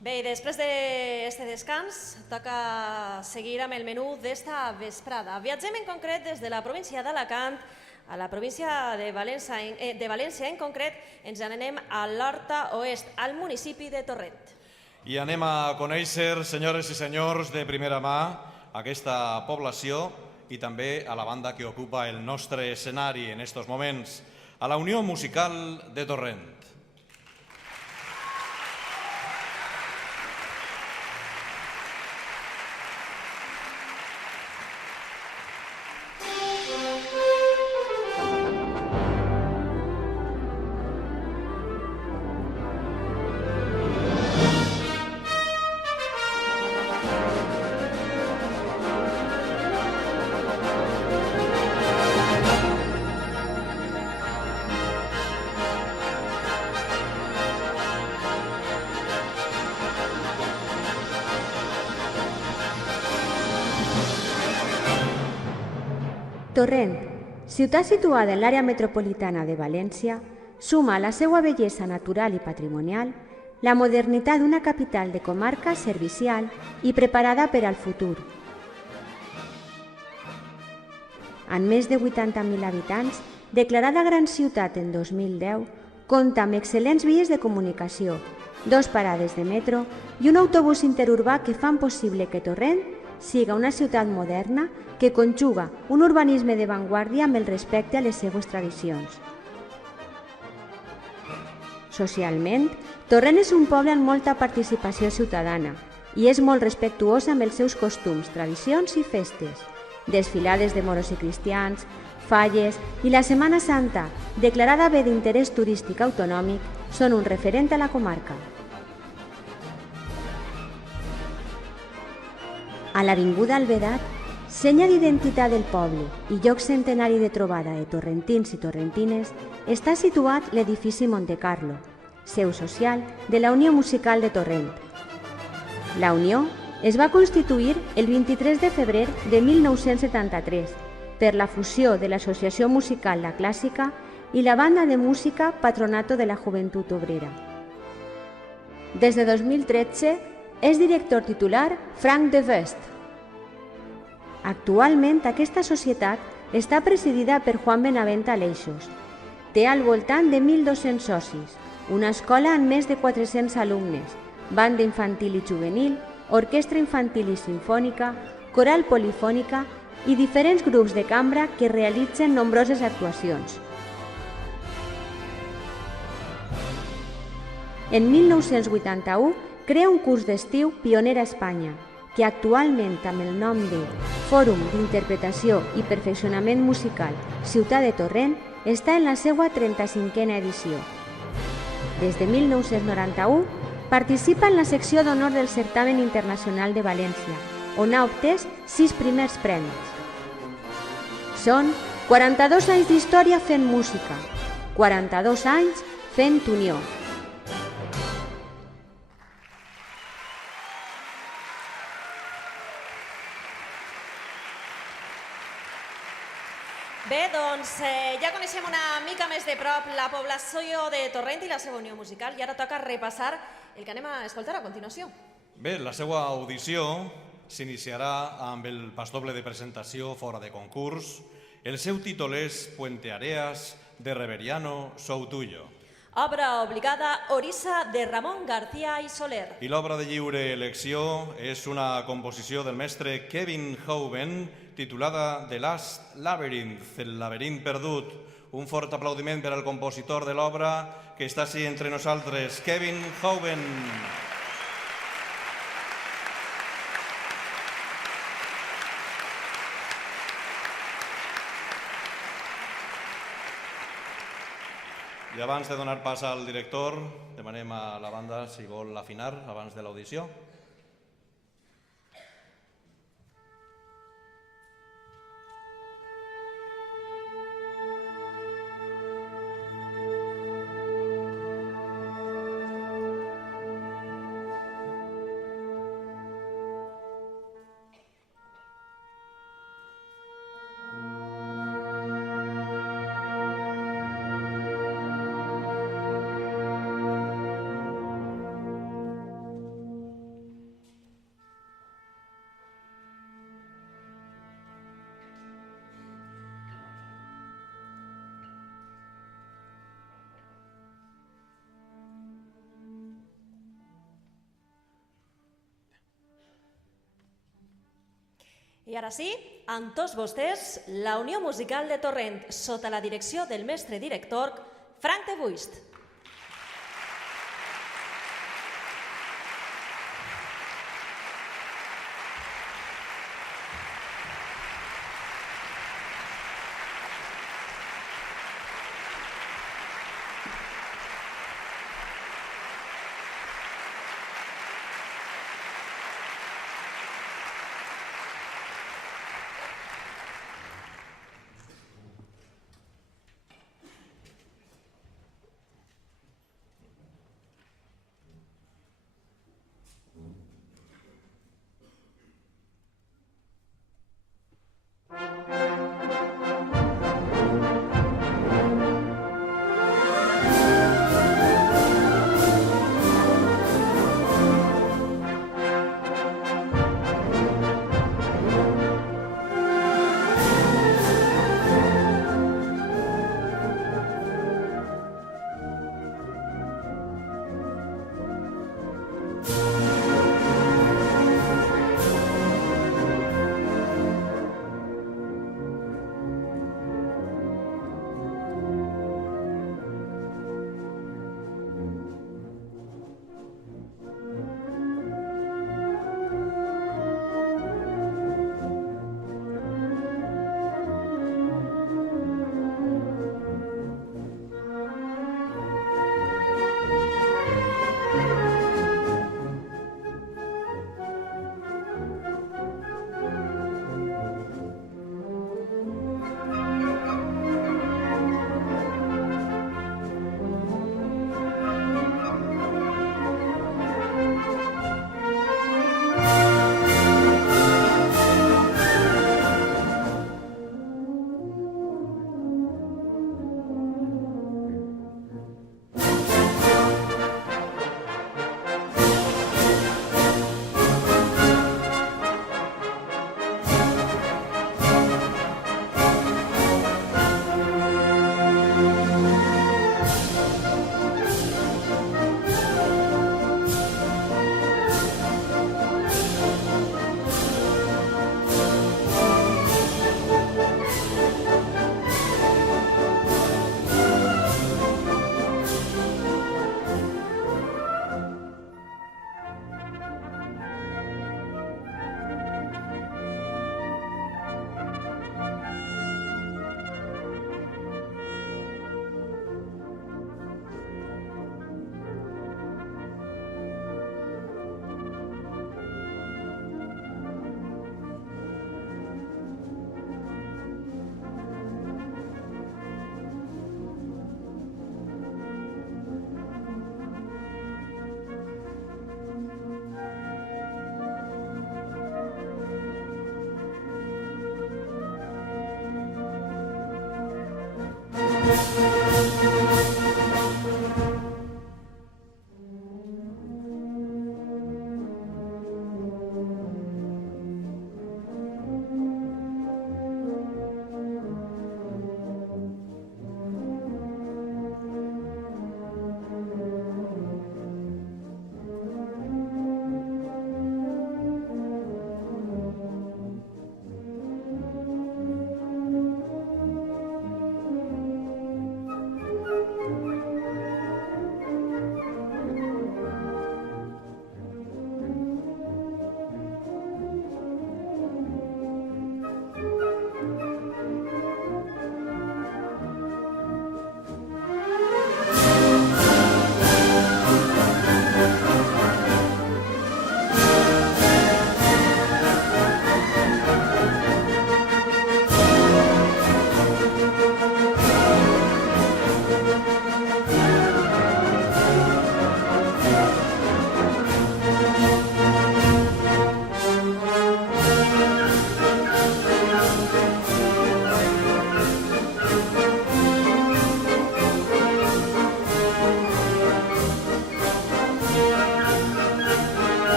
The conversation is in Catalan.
Bé, i després d'aquest descans, toca seguir amb el menú d'esta vesprada. Viatgem en concret des de la província d'Alacant a la província de València. En concret, ens n'anem a l'Horta Oest, al municipi de Torrent. I anem a conèixer, senyores i senyors, de primera mà aquesta població i també a la banda que ocupa el nostre escenari en estos moments, a la Unió Musical de Torrent. Torrent, ciutat situada en l'àrea metropolitana de València, suma a la seva bellesa natural i patrimonial la modernitat d'una capital de comarca servicial i preparada per al futur. Amb més de 80.000 habitants, declarada gran ciutat en 2010, compta amb excel·lents vies de comunicació, 2 parades de metro i un autobús interurbà que fan possible que Torrent siga una ciutat moderna que conjuga un urbanisme d'avantguàrdia amb el respecte a les seves tradicions. Socialment, Torrent és un poble amb molta participació ciutadana i és molt respectuós amb els seus costums, tradicions i festes. Desfilades de moros i cristians, falles i la Setmana Santa, declarada bé d'interès turístic autonòmic, són un referent a la comarca. A l'Avinguda Alvedat, senya d'identitat del poble i lloc centenari de trobada de torrentins i torrentines, està situat l'edifici Montecarlo, seu social de la Unió Musical de Torrent. La Unió es va constituir el 23 de febrer de 1973 per la fusió de l'Associació Musical La Clàssica i la Banda de Música Patronato de la Joventut Obrera. Des de 2013 és director titular Frank de Vest. Actualment aquesta societat està presidida per Juan Benavent Aleixos. Té al voltant de 1.200 socis, una escola amb més de 400 alumnes, banda infantil i juvenil, orquestra infantil i simfònica, coral polifònica i diferents grups de cambra que realitzen nombroses actuacions. En 1981 crea un curs d'estiu pioner a Espanya, que actualment amb el nom de Fòrum d'Interpretació i Perfeccionament Musical Ciutat de Torrent està en la seva 35a edició. Des de 1991 participa en la secció d'honor del Certamen Internacional de València, on ha obtès 6 primers premis. Són 42 anys d'història fent música, 42 anys fent unió. Bé, doncs ja coneixem una mica més de prop la població de Torrent i la seva unió musical i ara toca repassar el que anem a escoltar a continuació. Bé, la seva audició s'iniciarà amb el pas doble de presentació fora de concurs. El seu títol és Puente Areas de Reveriano Sou Tuyo. Obra obligada Orissa de Ramon García i Soler. I l'obra de lliure elecció és una composició del mestre Kevin Hoven titulada The Last Labyrinth, el laberint perdut. Un fort aplaudiment per al compositor de l'obra que està així entre nosaltres, Kevin Hoven. I abans de donar pas al director, demanem a la banda si vol afinar abans de l'audició. I ara sí, amb tots vostès, la Unió Musical de Torrent, sota la direcció del mestre director Frank de Buist.